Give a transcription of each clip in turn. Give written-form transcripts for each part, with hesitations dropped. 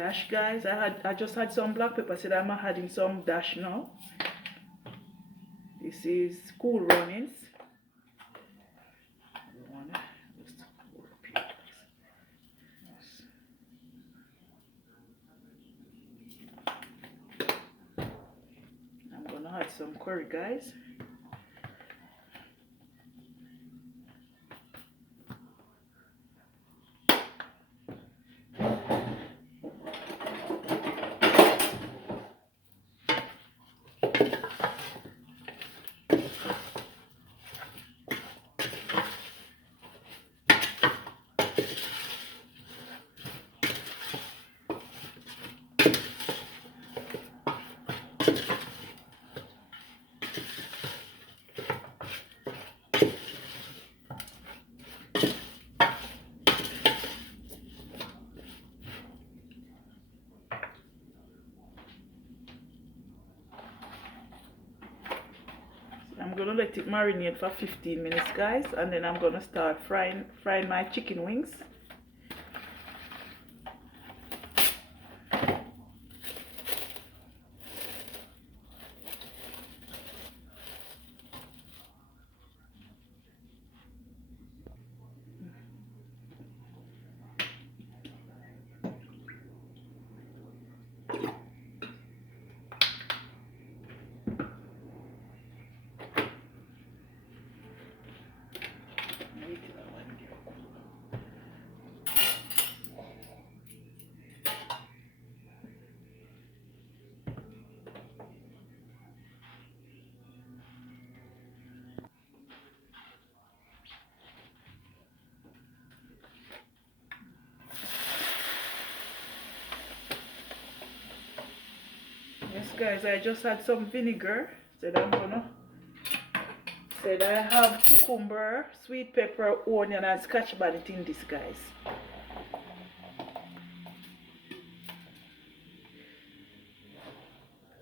dash, guys. I just had some black pepper, so I'm adding some dash now. This is Cool Runnings. I'm gonna add some curry, guys. I'm gonna let it marinate for 15 minutes, guys, and then I'm gonna start frying my chicken wings. Yes, guys, I just had some vinegar. Said I have cucumber, sweet pepper, onion, and scotch bonnet in this, guys.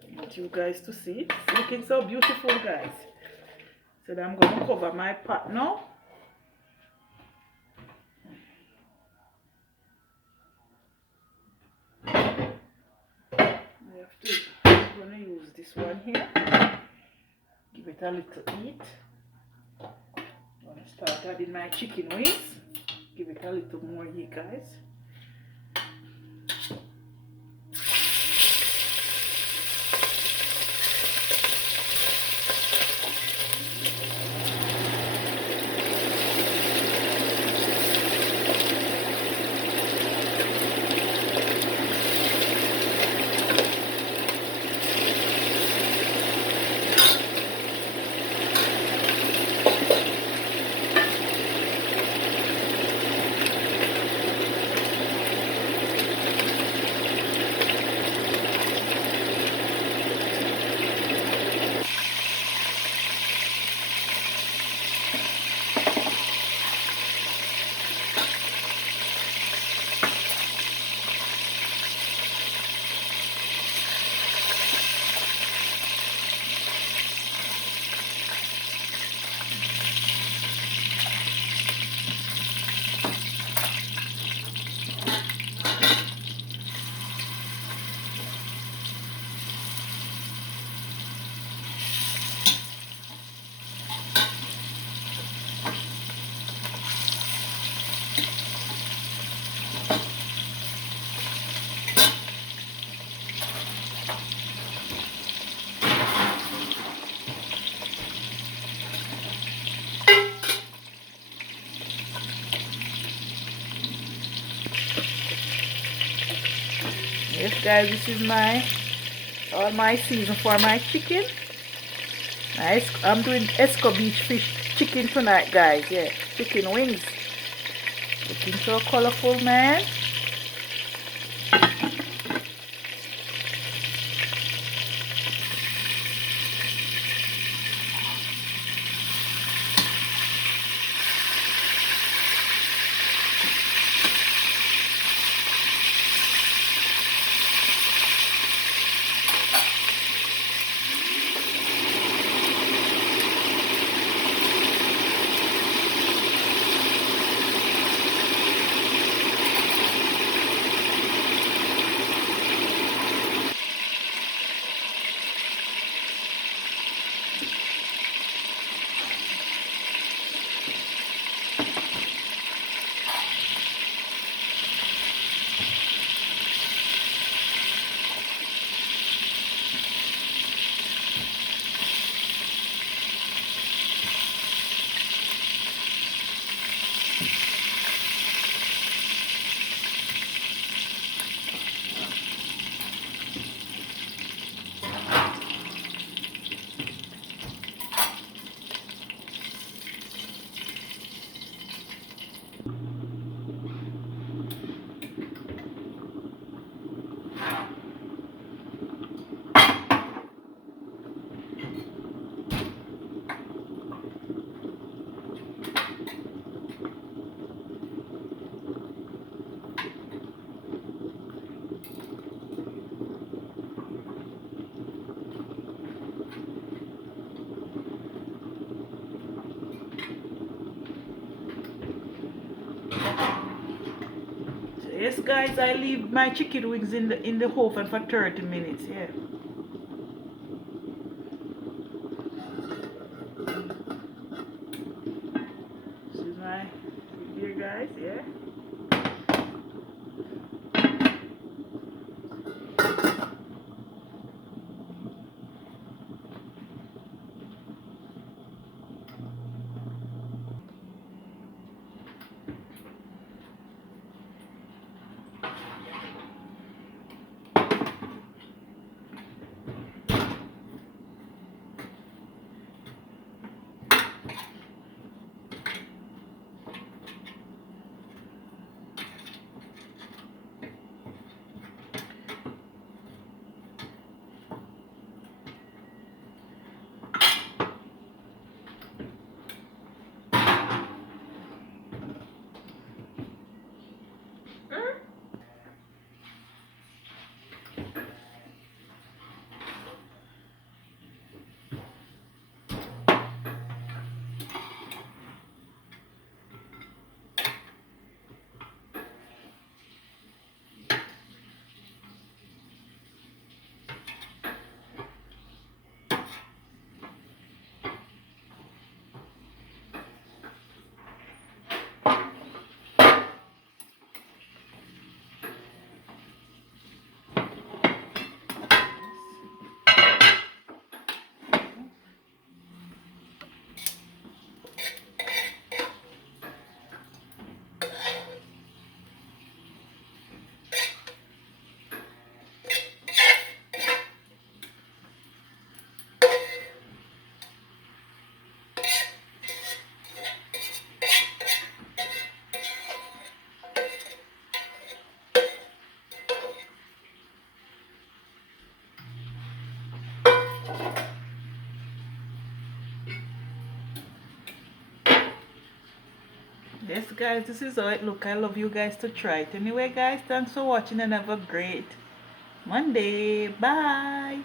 I want you guys to see it. It's looking so beautiful, guys. So I'm gonna cover my pot now. I'm gonna use this one here. Give it a little heat. I'm gonna start adding my chicken wings. Give it a little more heat, guys. Yes, guys, this is all my season for my chicken. I'm doing escovitch fish chicken tonight, guys. Yeah, chicken wings. Looking so colorful, man. Yes, guys, I leave my chicken wings in the oven for 30 minutes. Yeah. This is my here, guys. Yeah. Yes, guys, this is how it look. I love you guys to try it. Anyway, guys, thanks for watching and have a great Monday. Bye.